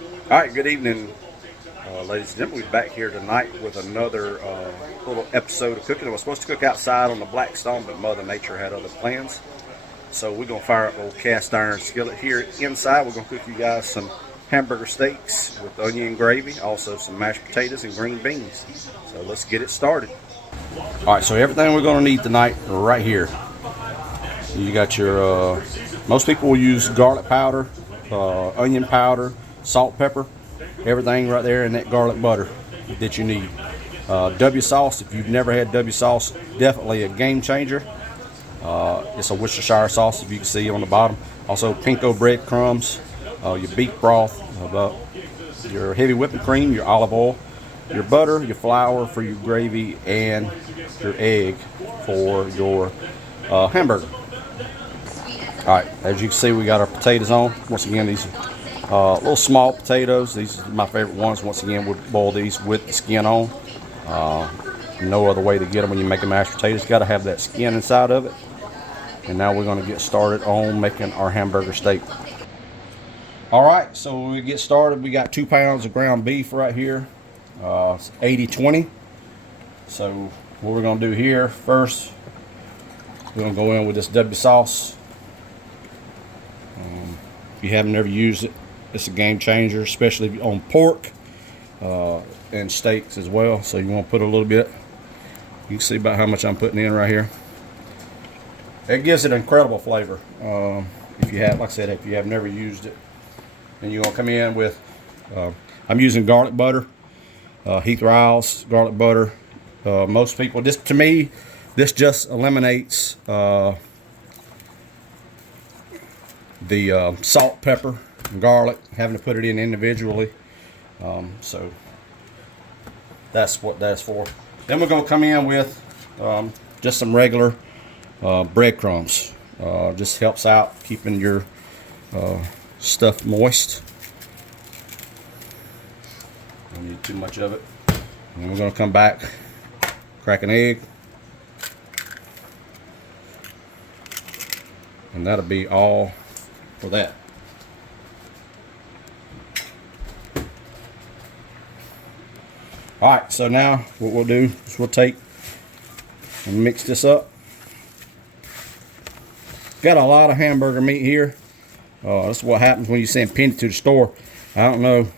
All right, good evening, ladies and gentlemen. We're back here tonight with another little episode of cooking. I was supposed to cook outside on the Black Stone, but Mother Nature had other plans. So we're going to fire up a little cast iron skillet here inside. We're going to cook you guys some hamburger steaks with onion gravy, also some mashed potatoes and green beans. So let's get it started. All right, so everything we're going to need tonight right here. You got your, most people will use garlic powder, onion powder, salt, pepper, everything right there in that garlic butter that you need. W sauce, if you've never had W sauce, definitely a game changer. It's a Worcestershire sauce, if you can see on the bottom. Also pinko breadcrumbs, your beef broth, your heavy whipping cream, your olive oil, your butter, your flour for your gravy, and your egg for your hamburger. Alright, as you can see, we got our potatoes on. Once again, these are little small potatoes. These are my favorite ones. Once again, we'll boil these with the skin on. No other way to get them when you make a mashed potatoes. Got to have that skin inside of it. And now we're going to get started on making our hamburger steak. Alright, so when we get started, we got 2 pounds of ground beef right here. It's 80-20. So what we're going to do here first, we're going to go in with this W sauce. If you haven't ever used it, it's a game changer, especially on pork and steaks as well. So you want to put a little bit. You can see about how much I'm putting in right here. It gives it incredible flavor. If you have, like I said, if you have never used it, and you're gonna come in with, I'm using garlic butter, Heath Riles garlic butter. Most people, this to me, this just eliminates the salt, pepper, and garlic, having to put it in individually. So that's what that's for. Then we're going to come in with just some regular breadcrumbs. Just helps out keeping your stuff moist. Don't need too much of it. And we're going to come back, crack an egg, and that'll be all for that. Alright, so now what we'll do is we'll take and mix this up. Got a lot of hamburger meat here. That's what happens when you send Penny to the store. I don't know.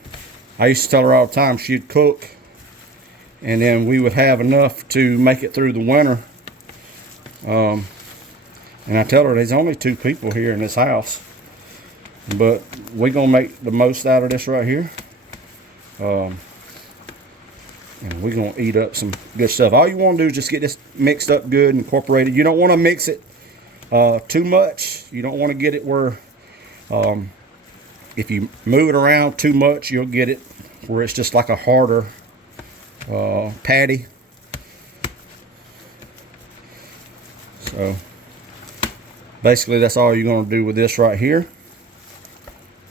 I used to tell her all the time she'd cook, and then we would have enough to make it through the winter. And I tell her there's only 2 people here in this house, but we're gonna make the most out of this right here. And we're gonna eat up some good stuff. All you want to do is just get this mixed up good, incorporated. You don't want to mix it too much. You don't want to get it where if you move it around too much, you'll get it where it's just like a harder patty. So basically that's all you're going to do with this right here.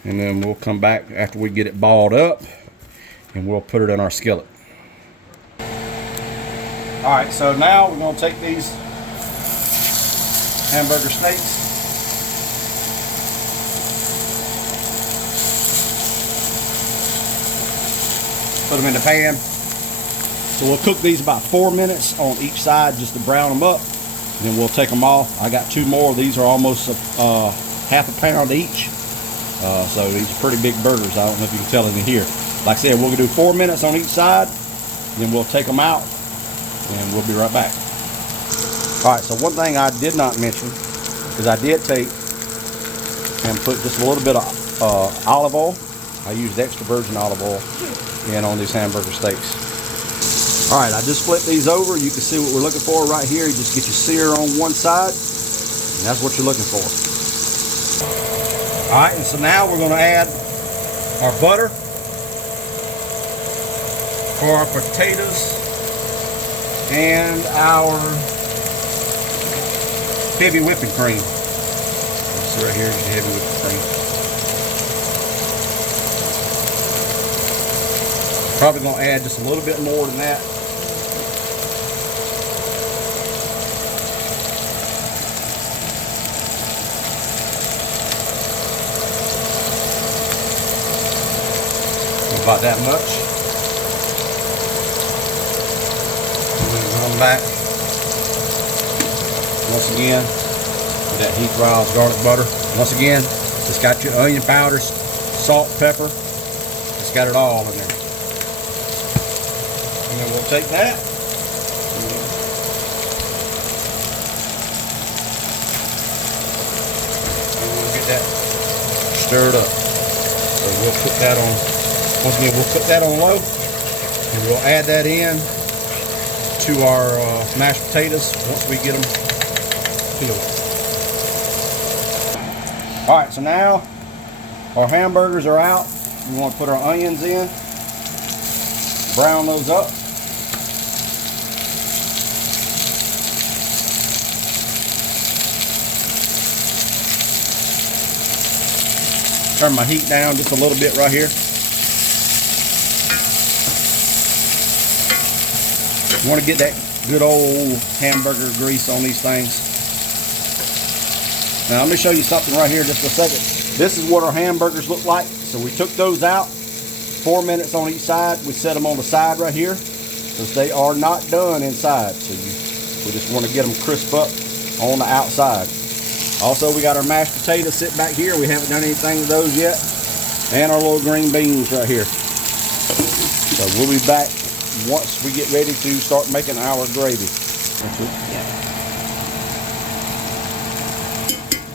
And then we'll come back after we get it balled up and we'll put it in our skillet. Alright, so now we're going to take these hamburger steaks, put them in the pan. So we'll cook these about 4 minutes on each side just to brown them up. Then we'll take them off. I got 2 more. These are almost half a pound each. So these are pretty big burgers. I don't know if you can tell in here. Like I said, we're going to do 4 minutes on each side. Then we'll take them out and we'll be right back. Alright, so one thing I did not mention is I did take and put just a little bit of olive oil. I used extra virgin olive oil in on these hamburger steaks. Alright, I just flipped these over. You can see what we're looking for right here. You just get your sear on one side, and that's what you're looking for. Alright, and so now we're going to add our butter for our potatoes and our heavy whipping cream. This right here is the heavy whipping cream. Probably going to add just a little bit more than that. About that much. And then run back once again with that heat riled garlic butter. Once again, it's got your onion powders, salt, pepper. It's got it all in there. And then we'll take that. And we'll get that stirred up. So we'll put that on, once again, we'll put that on low. And we'll add that in to our mashed potatoes once we get them peeled. Alright, so now our hamburgers are out. We want to put our onions in, brown those up. Turn my heat down just a little bit right here. You want to get that good old hamburger grease on these things. Now let me show you something right here just a second. This is what our hamburgers look like. So we took those out, 4 minutes on each side. We set them on the side right here because they are not done inside. So we just want to get them crisp up on the outside. Also, we got our mashed potatoes sitting back here. We haven't done anything with those yet. And our little green beans right here. So we'll be back once we get ready to start making our gravy.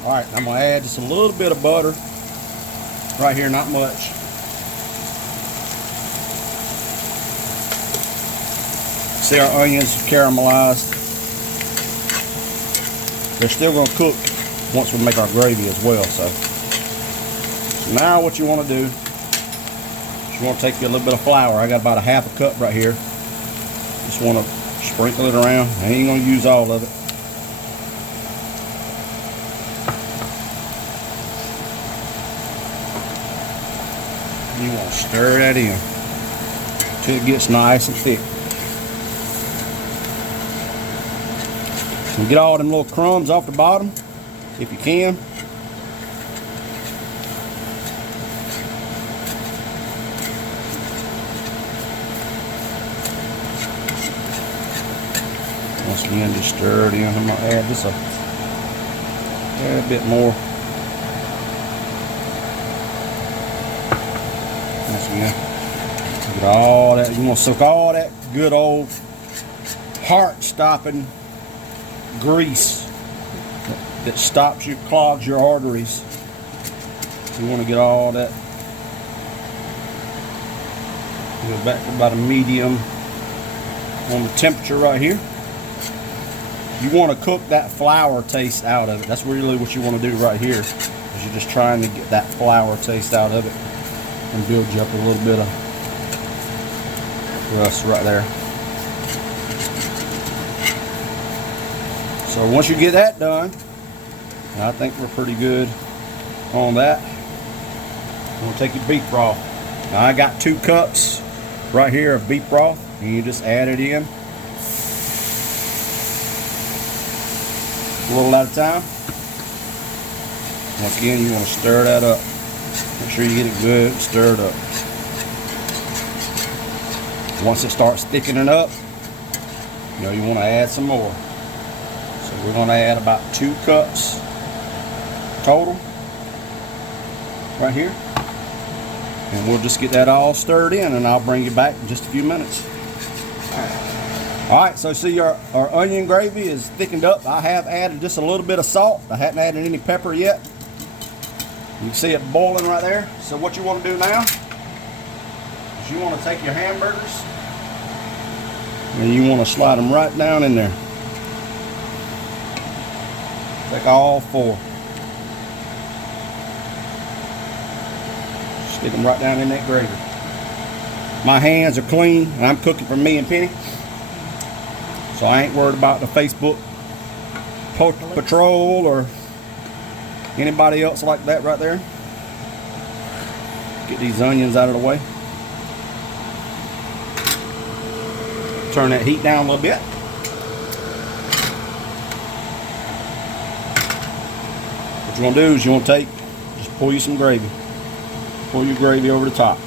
Alright, I'm going to add just a little bit of butter right here, not much. See our onions caramelized. They're still going to cook once we make our gravy as well. So now what you want to do is you want to take a little bit of flour. I got about a half a cup right here. Just want to sprinkle it around. I ain't going to use all of it. You want to stir that in until it gets nice and thick. And get all them little crumbs off the bottom if you can. Once again, just stir it in. I'm going to add just a bit more. Once again, get all that. You want to soak all that good old heart-stopping grease that stops you, clogs your arteries. You want to get all that. Go back to about a medium on the temperature right here. You want to cook that flour taste out of it. That's really what you want to do right here. Is you're just trying to get that flour taste out of it and build you up a little bit of rust right there. So once you get that done, I think we're pretty good on that. I'm going to take your beef broth. Now I got 2 cups right here of beef broth, and you just add it in a little at a time. Once again, you want to stir that up. Make sure you get it good stirred up. Once it starts thickening up, you want to add some more. So we're going to add about 2 cups total right here. And we'll just get that all stirred in, and I'll bring you back in just a few minutes. Alright, so see our onion gravy is thickened up. I have added just a little bit of salt. I haven't added any pepper yet. You can see it boiling right there. So what you want to do now is you want to take your hamburgers and you want to slide them right down in there. Take all 4. Stick them right down in that gravy. My hands are clean, and I'm cooking for me and Penny. So I ain't worried about the Facebook patrol or anybody else like that right there. Get these onions out of the way. Turn that heat down a little bit. What you want to do is you want to just pour you some gravy. Pour your gravy over the top.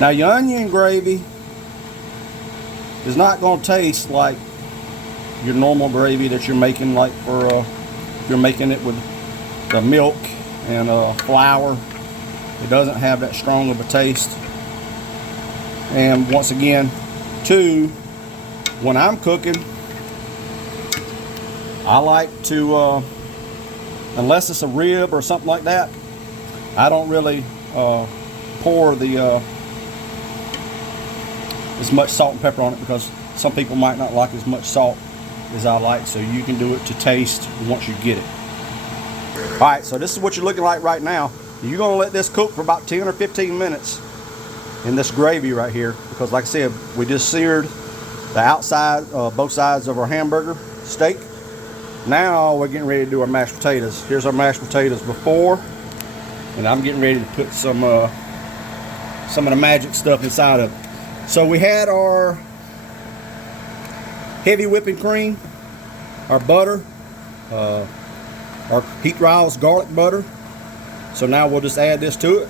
Now your onion gravy is not going to taste like your normal gravy that you're making, like for if you're making it with the milk and flour. It doesn't have that strong of a taste. And once again, too, when I'm cooking, I like to, unless it's a rib or something like that, I don't really pour the as much salt and pepper on it, because some people might not like as much salt as I like. So you can do it to taste once you get it. Alright, so this is what you're looking like right now. You're going to let this cook for about 10 or 15 minutes in this gravy right here, because like I said, we just seared the outside, both sides of our hamburger steak. Now we're getting ready to do our mashed potatoes. Here's our mashed potatoes before, and I'm getting ready to put some of the magic stuff inside of it. So we had our heavy whipping cream, our butter, our Heat Riles garlic butter. So now we'll just add this to it.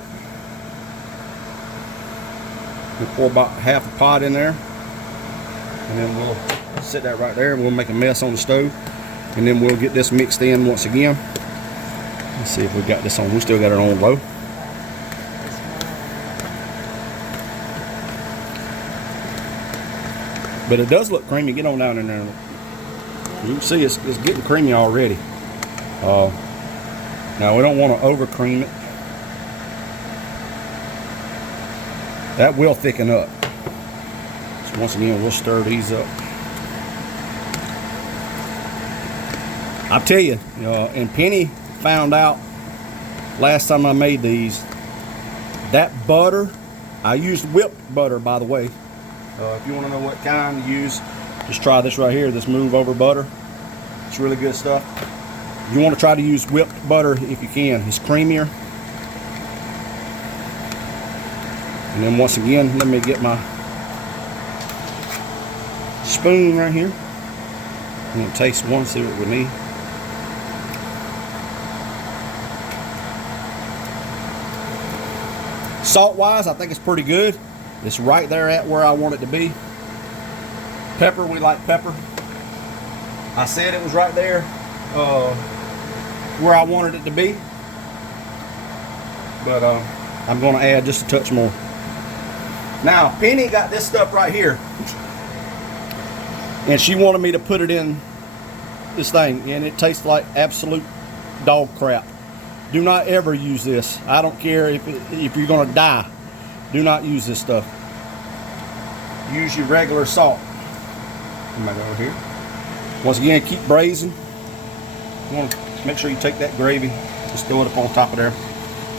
We'll pour about half a pot in there, and then we'll set that right there, and we'll make a mess on the stove, and then we'll get this mixed in once again. Let's see if we got this on. We still got it on low. But it does look creamy. Get on down in there. You can see it's getting creamy already. Now we don't want to over cream it. That will thicken up. So once again, we'll stir these up. I tell you, and Penny found out last time I made these, that butter, I used whipped butter, by the way. If you want to know what kind to use, just try this right here, this move over butter. It's really good stuff. You want to try to use whipped butter if you can. It's creamier. And then once again, let me get my spoon right here. I'm going to taste one, see what we need. Salt wise, I think it's pretty good. It's right there at where I want it to be. Pepper, we like pepper. I said it was right there where I wanted it to be. But I'm going to add just a touch more. Now, Penny got this stuff right here, and she wanted me to put it in this thing, and it tastes like absolute dog crap. Do not ever use this. I don't care if you're going to die. Do not use this stuff. Use your regular salt. Come back over here. Once again, keep braising. You want to make sure you take that gravy, just throw it up on top of there.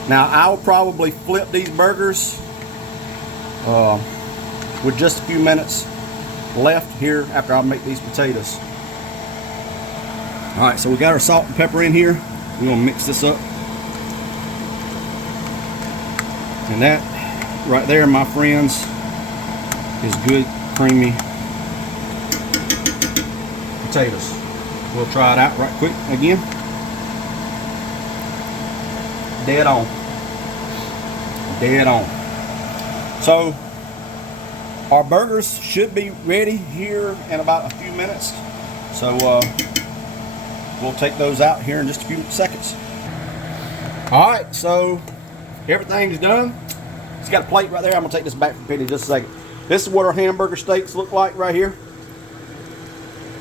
Now, I'll probably flip these burgers with just a few minutes left here after I make these potatoes. Alright, so we got our salt and pepper in here. We're going to mix this up. And that right there, my friends, is good, creamy potatoes. We'll try it out right quick again. Dead on. Dead on. So our burgers should be ready here in about a few minutes. So we'll take those out here in just a few seconds. Alright, so everything's done. It's got a plate right there. I'm going to take this back from Penny just a second. This is what our hamburger steaks look like right here.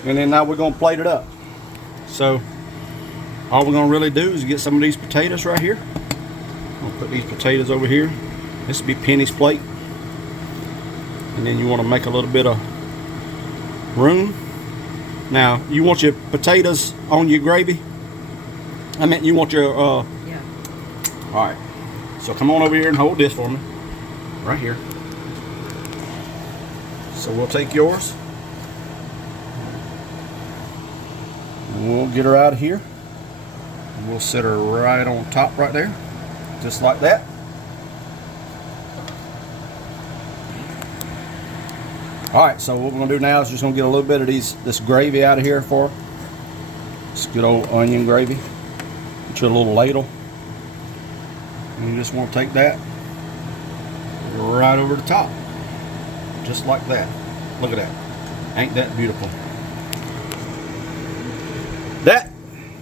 And then now we're going to plate it up. So all we're going to really do is get some of these potatoes right here. I'll put these potatoes over here. This will be Penny's plate. And then you want to make a little bit of room. Now, you want your potatoes on your gravy? I meant you want your... Yeah. Alright. So come on over here and hold this for me. Right here. So we'll take yours. And we'll get her out of here. And we'll set her right on top right there. Just like that. Alright, so what we're going to do now is just going to get a little bit of this gravy out of here for her. This good old onion gravy. Get you a little ladle. And you just want to take that, right over the top. Just like that. Look at that. Ain't that beautiful? That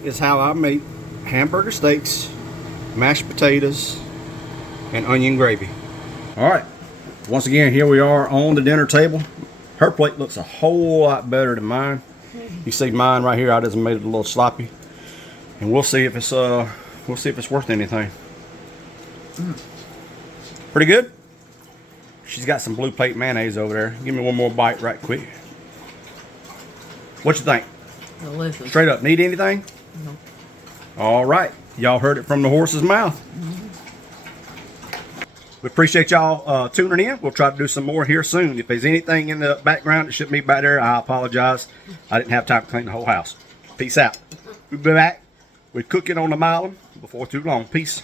is how I make hamburger steaks, mashed potatoes, and onion gravy. All right. Once again, here we are on the dinner table. Her plate looks a whole lot better than mine. You see mine right here, I just made it a little sloppy. And we'll see if it's worth anything. Pretty good. She's got some blue plate mayonnaise over there. Give me one more bite right quick. What you think? Delicious. Straight up, need anything? No. All right. Y'all heard it from the horse's mouth. We appreciate y'all tuning in. We'll try to do some more here soon. If there's anything in the background that shouldn't be back there, I apologize. I didn't have time to clean the whole house. Peace out. We'll be back with cooking on the Milam before too long. Peace.